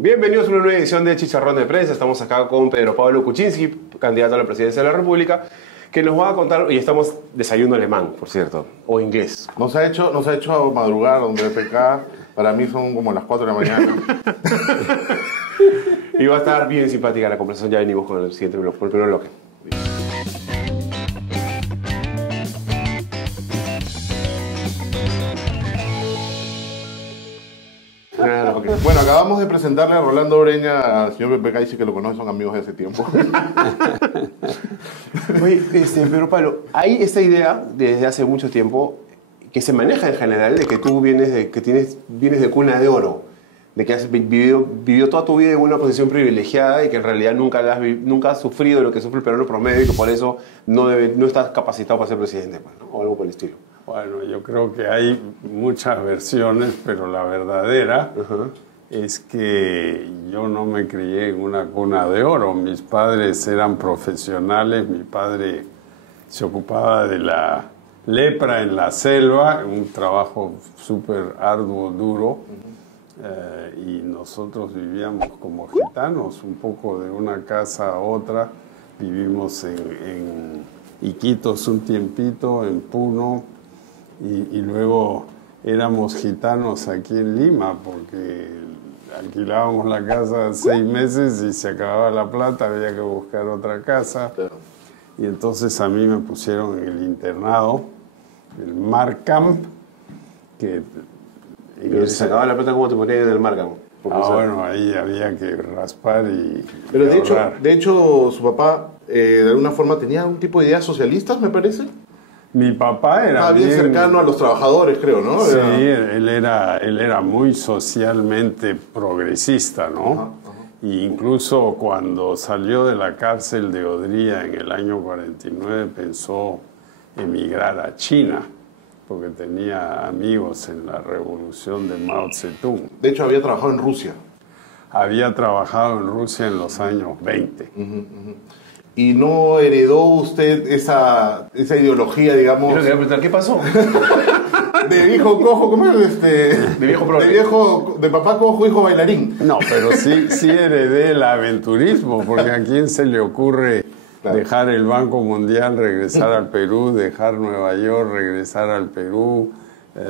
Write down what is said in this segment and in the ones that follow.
Bienvenidos a una nueva edición de Chicharrón de Prensa. Estamos acá con Pedro Pablo Kuczynski, candidato a la presidencia de la República, que nos va a contar, y estamos desayuno alemán, por cierto, o inglés. Nos ha hecho madrugar donde FK, para mí son como las 4 de la mañana. Y va a estar bien simpática la conversación, ya venimos con el siguiente bloque, por el primer bloque. Bueno, acabamos de presentarle a Rolando Breña, al señor PPK, dice que lo conoce, son amigos de hace tiempo. Oye, Pedro Pablo, hay esta idea desde hace mucho tiempo que se maneja en general de que tú vienes de cuna de oro, de que has vivido toda tu vida en una posición privilegiada y que en realidad nunca has sufrido lo que sufre el peruano promedio y que por eso no estás capacitado para ser presidente, pues, ¿no? O algo por el estilo. Bueno, yo creo que hay muchas versiones, pero la verdadera es que yo no me crié en una cuna de oro. Mis padres eran profesionales, mi padre se ocupaba de la lepra en la selva, un trabajo súper arduo, duro, y nosotros vivíamos como gitanos, un poco de una casa a otra. Vivimos en Iquitos un tiempito, en Puno, y luego éramos gitanos aquí en Lima porque alquilábamos la casa 6 meses y se acababa la plata, había que buscar otra casa. Y entonces a mí me pusieron en el internado, el Markham, que... Pero si se acababa la plata, ¿cómo te ponían en el Markham? Bueno, ahí había que raspar y... Pero de hecho, su papá, de alguna forma, tenía un tipo de ideas socialistas, me parece. Mi papá era bien cercano a los trabajadores, creo, ¿no? Sí, él era muy socialmente progresista, ¿no? Ajá. Y incluso cuando salió de la cárcel de Odría en el año 49 pensó emigrar a China, porque tenía amigos en la revolución de Mao Zedong. De hecho, había trabajado en Rusia. Había trabajado en Rusia en los años 20. ¿Y no heredó usted esa ideología, digamos? Yo le voy a preguntar, ¿qué pasó? De hijo cojo, ¿cómo es? De viejo de papá cojo, hijo bailarín. No, pero sí heredé el aventurismo, porque a quién se le ocurre dejar el Banco Mundial, regresar al Perú, dejar Nueva York, regresar al Perú,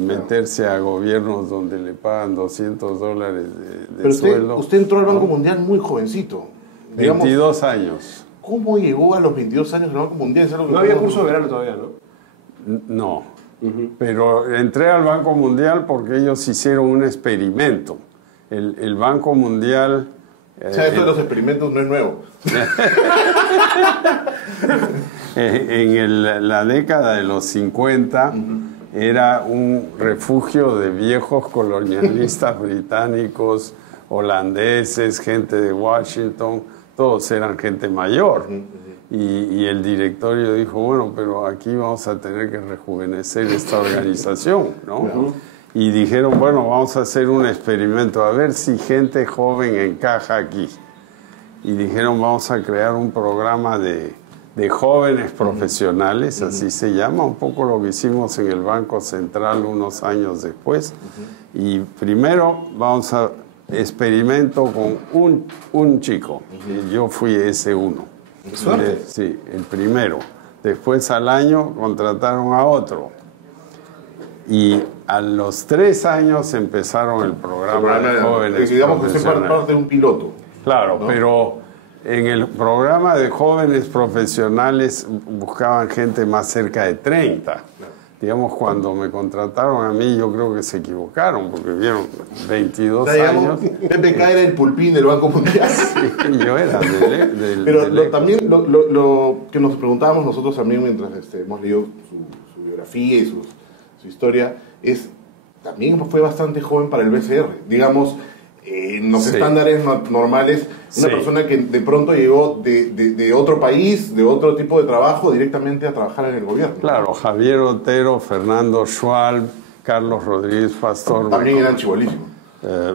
meterse a gobiernos donde le pagan $200 de sueldo. Usted entró al Banco Mundial muy jovencito. 22 años. ¿Cómo llegó a los 22 años al Banco Mundial? No había curso de verano todavía, ¿no? No, pero entré al Banco Mundial porque ellos hicieron un experimento. El Banco Mundial... O sea, esto de los experimentos no es nuevo. En la década de los 50 era un refugio de viejos colonialistas británicos, holandeses, gente de Washington, todos eran gente mayor. Y el directorio dijo, bueno, pero aquí vamos a tener que rejuvenecer esta organización, ¿no? Y dijeron, bueno, vamos a hacer un experimento, a ver si gente joven encaja aquí. Y dijeron, vamos a crear un programa de jóvenes profesionales, así se llama, un poco lo que hicimos en el Banco Central unos años después. Y primero vamos a experimento con un chico, y yo fui ese uno. Sí, el primero. Después al año contrataron a otro. Y a los 3 años empezaron el programa de jóvenes digamos que es parte de un piloto. Claro, ¿no? Pero en el programa de jóvenes profesionales buscaban gente más cerca de 30. Digamos, cuando me contrataron a mí, yo creo que se equivocaron, porque vieron 22 años. PPK era el pulpín del Banco Mundial. Sí, yo era Pero también lo que nos preguntábamos nosotros también mientras hemos leído su biografía y su historia, es también fue bastante joven para el BCR. Digamos, en los estándares normales, una persona que de pronto llegó de otro país, de otro tipo de trabajo, directamente a trabajar en el gobierno. Claro, Javier Otero, Fernando Schwalb, Carlos Rodríguez Pastor. También eran chibolísimos.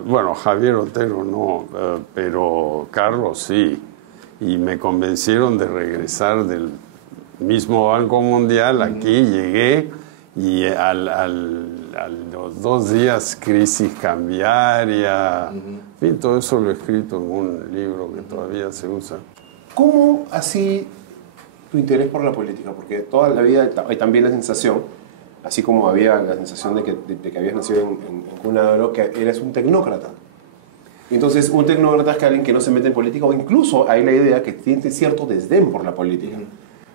Bueno, Javier Otero no, pero Carlos sí. Y me convencieron de regresar del mismo Banco Mundial. Aquí llegué y a los 2 días crisis cambiaria, En fin, todo eso lo he escrito en un libro que todavía se usa. ¿Cómo así tu interés por la política? Porque toda la vida hay también la sensación, así como había la sensación de que habías nacido en cuna de oro, que eres un tecnócrata. Entonces, un tecnócrata es que alguien que no se mete en política, o incluso hay la idea que tiene cierto desdén por la política.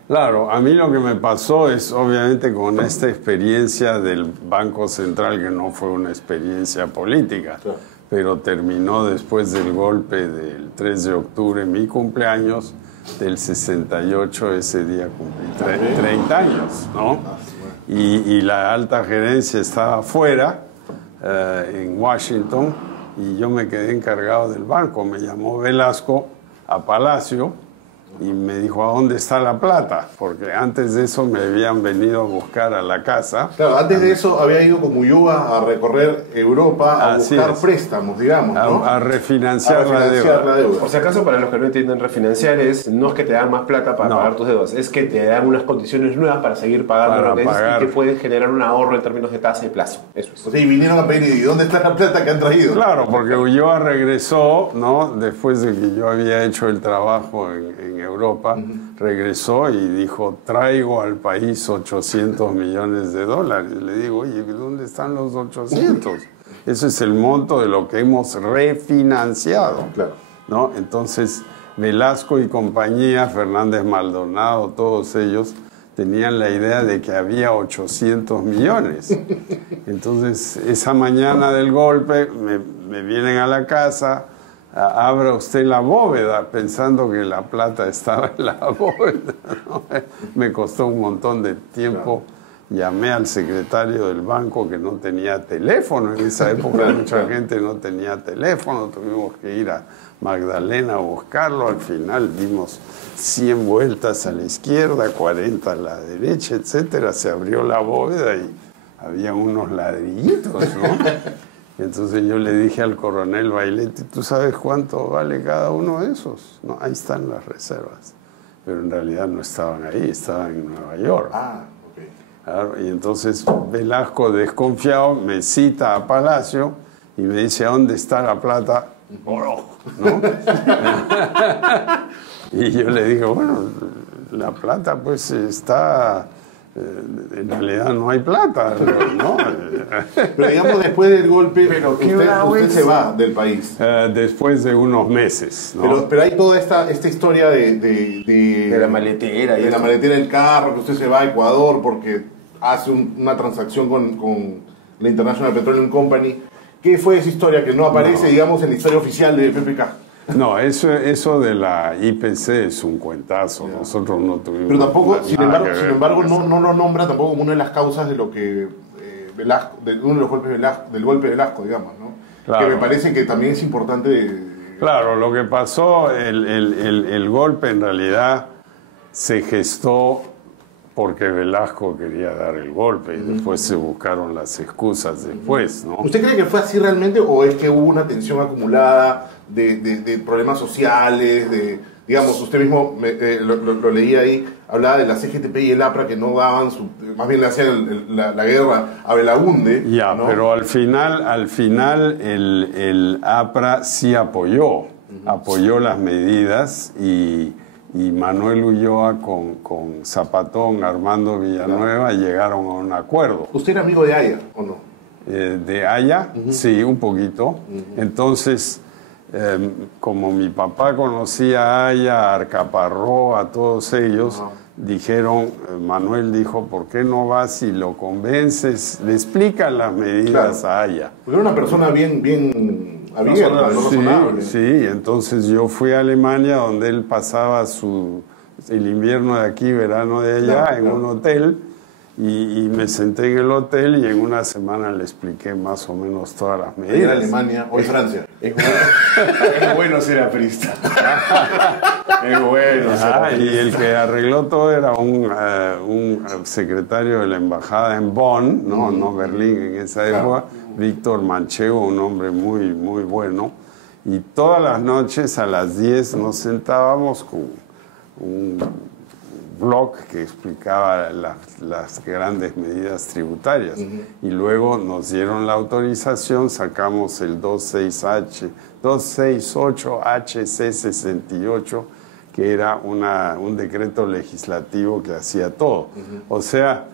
Claro, a mí lo que me pasó es, obviamente, con esta experiencia del Banco Central, que no fue una experiencia política, claro, pero terminó después del golpe del 3 de octubre, mi cumpleaños, del 68, ese día cumplí 30 años, ¿no? Y la alta gerencia estaba afuera, en Washington, y yo me quedé encargado del banco. Me llamó Velasco a Palacio y me dijo, ¿a dónde está la plata? Porque antes de eso me habían venido a buscar a la casa. Claro, antes de eso había ido con Ulloa a recorrer Europa a buscar préstamos, digamos, ¿no? A refinanciar la deuda. Por si acaso, para los que no entienden, refinanciar no es que te dan más plata para pagar tus deudas, es que te dan unas condiciones nuevas para seguir pagando lo que es y que pueden generar un ahorro en términos de tasa y plazo. Eso es. O sea, y vinieron a pedir, ¿y dónde está la plata que han traído? Claro, porque Ulloa regresó, ¿no? Después de que yo había hecho el trabajo en Europa, regresó y dijo, traigo al país 800 millones de dólares. Le digo, oye, ¿dónde están los 800? Ese es el monto de lo que hemos refinanciado, claro, ¿no? Entonces, Velasco y compañía, Fernández Maldonado, todos ellos tenían la idea de que había 800 millones. Entonces, esa mañana del golpe, me vienen a la casa, abra usted la bóveda, pensando que la plata estaba en la bóveda, ¿no? Me costó un montón de tiempo. Llamé al secretario del banco, que no tenía teléfono. En esa época mucha gente no tenía teléfono. Tuvimos que ir a Magdalena a buscarlo. Al final dimos 100 vueltas a la izquierda, 40 a la derecha, etcétera. Se abrió la bóveda y había unos ladrillitos, ¿no? Entonces yo le dije al coronel Bailetti, ¿tú sabes cuánto vale cada uno de esos? No, ahí están las reservas. Pero en realidad no estaban ahí, estaban en Nueva York. Claro, y entonces Velasco, desconfiado, me cita a Palacio y me dice, ¿a dónde está la plata? Oro, ¿no? Y yo le digo, bueno, la plata pues está... en realidad no hay plata, ¿no? Pero digamos, después del golpe, usted se va del país. Después de unos meses, ¿no? Pero hay toda esta historia de la maletera. De la maletera del carro, que usted se va a Ecuador porque hace una transacción con la International Petroleum Company. ¿Qué fue esa historia que no aparece, digamos, en la historia oficial de PPK? No, eso de la IPC es un cuentazo. Nosotros no tuvimos. Pero tampoco, sin embargo, no lo nombra tampoco como una de las causas de lo que Velasco, uno de los golpes del golpe de Velasco, digamos, ¿no? Claro. Que me parece que también es importante. Claro, lo que pasó, el golpe en realidad se gestó porque Velasco quería dar el golpe y después se buscaron las excusas después, ¿no? ¿Usted cree que fue así realmente o es que hubo una tensión acumulada de problemas sociales, digamos, usted mismo lo leía ahí, hablaba de la CGTP y el APRA que no daban más bien le hacían la guerra a Belaúnde, ya, ¿no? Pero al final el APRA sí apoyó las medidas y Manuel Ulloa con Zapatón, Armando Villanueva, llegaron a un acuerdo. ¿Usted era amigo de Haya o no? ¿De Haya? Sí, un poquito. Entonces, como mi papá conocía a Haya, a Arcaparró, a todos ellos, dijeron, Manuel dijo, ¿por qué no vas y lo convences? Le explican las medidas a Haya. Porque era una persona bien abierta, sí, entonces yo fui a Alemania, donde él pasaba el invierno de aquí, verano de allá, en un hotel, y me senté en el hotel y en una semana le expliqué más o menos todas las medidas. En Alemania, hoy Francia. Es bueno ser aprista. Es bueno ser aprista. Y el que arregló todo era un secretario de la embajada en Bonn, no Berlín en esa época, Víctor Manchego, un hombre muy, muy bueno. Y todas las noches a las 10 nos sentábamos con un Bloch, que explicaba las grandes medidas tributarias. Y luego nos dieron la autorización, sacamos el 268HC68, que era un decreto legislativo que hacía todo. O sea,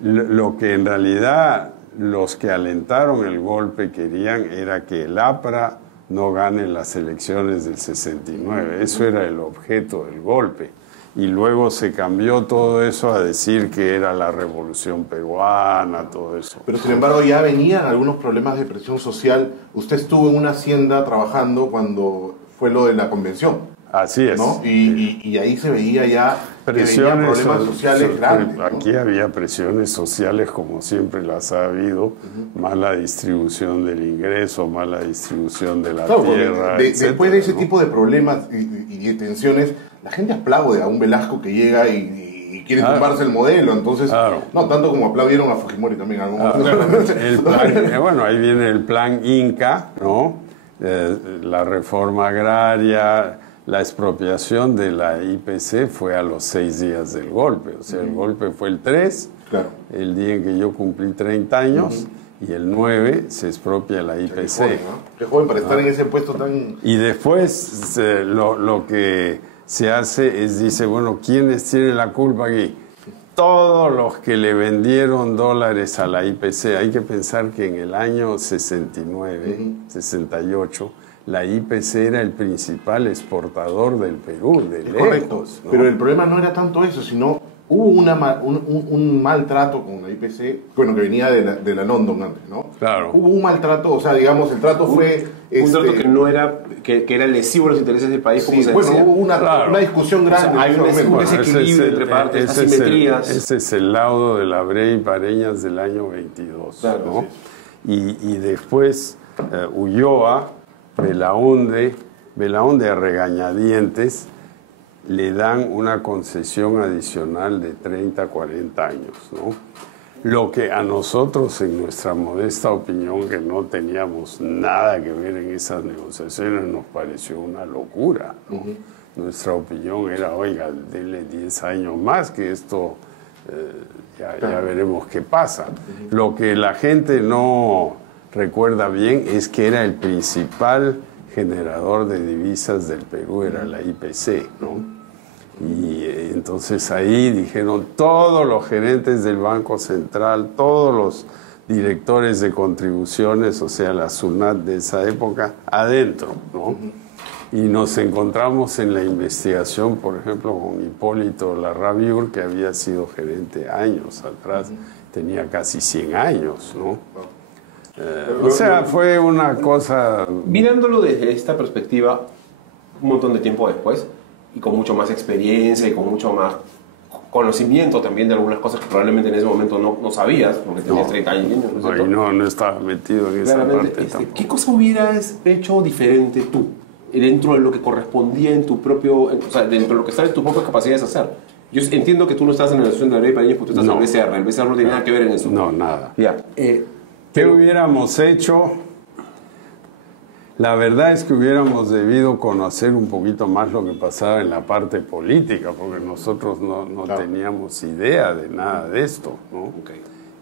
lo que en realidad los que alentaron el golpe querían era que el APRA no gane las elecciones del 69. Eso era el objeto del golpe. Y luego se cambió todo eso a decir que era la revolución peruana, todo eso. Pero sin embargo ya venían algunos problemas de presión social. Usted estuvo en una hacienda trabajando cuando fue lo de la convención. Así es. ¿No? Y ahí se veía ya que venían problemas sociales grandes, ¿no? Aquí había presiones sociales como siempre las ha habido, mala distribución del ingreso, mala distribución de la tierra, etcétera, después de ese ¿no? tipo de problemas y de tensiones, la gente aplaude a un Velasco que llega y quiere tumbarse el modelo, entonces, no tanto como aplaudieron a Fujimori también. El plan, bueno, ahí viene el plan Inca, ¿no? La reforma agraria, la expropiación de la IPC fue a los 6 días del golpe, o sea, el golpe fue el 3, el día en que yo cumplí 30 años, y el 9 se expropia la IPC. Qué joven, ¿no? Qué joven para estar en ese puesto tan... Y después lo que se hace es, dice, bueno, ¿quiénes tienen la culpa aquí? Todos los que le vendieron dólares a la IPC. Hay que pensar que en el año 69, 68, la IPC era el principal exportador del Perú, de lejos. Correcto, ¿no? Pero el problema no era tanto eso, sino hubo un maltrato con la IPC, bueno, que venía de la London antes, ¿no? Claro. Hubo un maltrato, o sea, digamos, el trato fue... Un trato que no era, que era lesivo a los intereses del país, como se bueno, decía. hubo una discusión grande. O sea, hay un desequilibrio entre partes, asimetrías. Ese es el laudo de la Brea y Pareñas del año 22, claro, ¿no? Y después Ulloa, Belaunde a regañadientes, le dan una concesión adicional de 30, 40 años, ¿no? Lo que a nosotros, en nuestra modesta opinión, que no teníamos nada que ver en esas negociaciones, nos pareció una locura, ¿no? Nuestra opinión era, oiga, denle 10 años más, que esto ya veremos qué pasa. Lo que la gente no recuerda bien es que era el principal generador de divisas del Perú, era la IPC, ¿no? Y entonces ahí dijeron todos los gerentes del Banco Central, todos los directores de contribuciones, o sea, la SUNAT de esa época, adentro, ¿no? Y nos encontramos en la investigación, por ejemplo, con Hipólito Larrabiur, que había sido gerente años atrás, tenía casi 100 años, ¿no? O sea, fue una cosa... Mirándolo desde esta perspectiva, un montón de tiempo después, y con mucho más experiencia y con mucho más conocimiento también de algunas cosas que probablemente en ese momento no sabías, porque tenías 30 años. No estaba metido en esa parte tampoco. ¿Qué cosa hubieras hecho diferente tú dentro de lo que correspondía en tu propio, o sea, dentro de lo que estaba en tus propias capacidades de hacer? Yo entiendo que tú no estás en la asociación de la Brea y Pareñas porque tú estás en el BCR. El BCR no tiene nada que ver en eso. No, nada. Ya. ¿Qué hubiéramos hecho? La verdad es que hubiéramos debido conocer un poquito más lo que pasaba en la parte política, porque nosotros no teníamos idea de nada de esto, ¿no?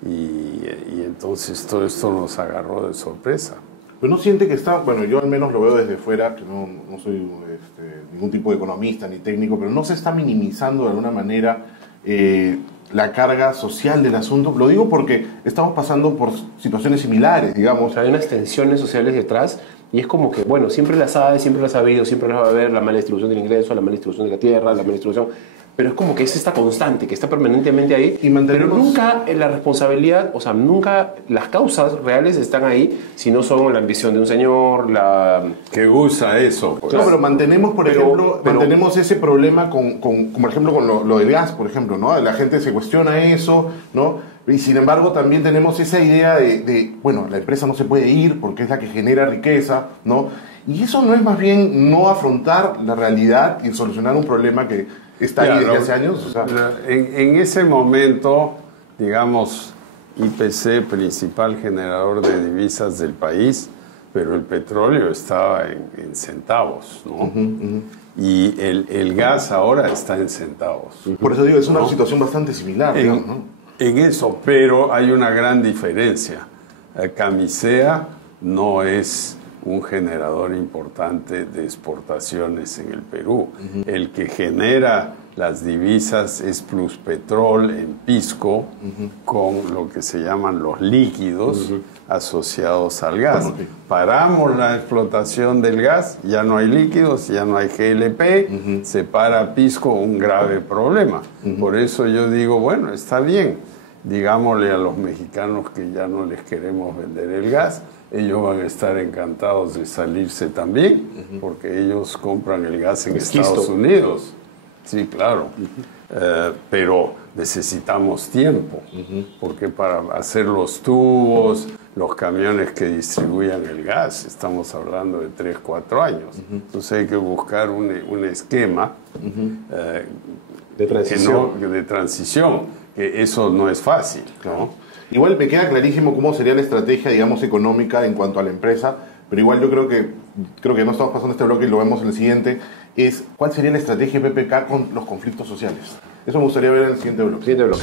Y entonces todo esto nos agarró de sorpresa. Pero no siente que está, bueno, yo al menos lo veo desde fuera, que no soy ningún tipo de economista ni técnico, pero no se está minimizando de alguna manera la carga social del asunto. Lo digo porque estamos pasando por situaciones similares, digamos. O sea, hay unas tensiones sociales detrás y es como que, bueno, siempre las hay, siempre las ha habido, siempre las va a haber, la mala distribución del ingreso, la mala distribución de la tierra, la mala distribución... Pero es como que es esta constante, que está permanentemente ahí, pero nunca la responsabilidad, o sea, nunca las causas reales están ahí, si no son la ambición de un señor, que usa eso. Pues. No, pero mantenemos, por ejemplo, mantenemos ese problema por ejemplo, con lo del gas, por ejemplo, ¿no? La gente se cuestiona eso, ¿no? Y sin embargo también tenemos esa idea bueno, la empresa no se puede ir porque es la que genera riqueza, ¿no? Y eso no es más bien no afrontar la realidad y solucionar un problema que está ahí desde hace años. O sea. En ese momento, digamos, IPC, principal generador de divisas del país, pero el petróleo estaba en centavos, ¿no? Y el gas ahora está en centavos. Por eso digo, es una situación bastante similar, digamos, ¿no? En eso, pero hay una gran diferencia. Camisea no es un generador importante de exportaciones en el Perú. El que genera las divisas es Pluspetrol en Pisco, con lo que se llaman los líquidos asociados al gas. Paramos la explotación del gas, ya no hay líquidos, ya no hay GLP, se para Pisco, un grave problema. Por eso yo digo, bueno, está bien, digámosle a los mexicanos que ya no les queremos vender el gas, ellos van a estar encantados de salirse también, porque ellos compran el gas en Estados Unidos. Sí, claro. Pero necesitamos tiempo, porque para hacer los tubos, los camiones que distribuyan el gas, estamos hablando de 3, 4 años. Entonces hay que buscar un esquema de transición. de transición, que eso no es fácil, ¿no? Igual me queda clarísimo cómo sería la estrategia, digamos, económica en cuanto a la empresa, pero igual yo creo que no estamos pasando este bloque y lo vemos en el siguiente, es cuál sería la estrategia de PPK con los conflictos sociales. Eso me gustaría ver en el siguiente bloque.